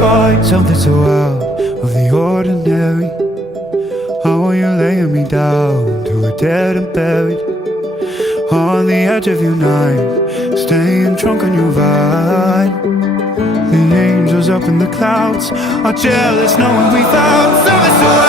find something so out of the ordinary. How are you laying me down to a dead and buried on the edge of your night, staying drunk on your vine. The angels up in the clouds are jealous knowing we found something so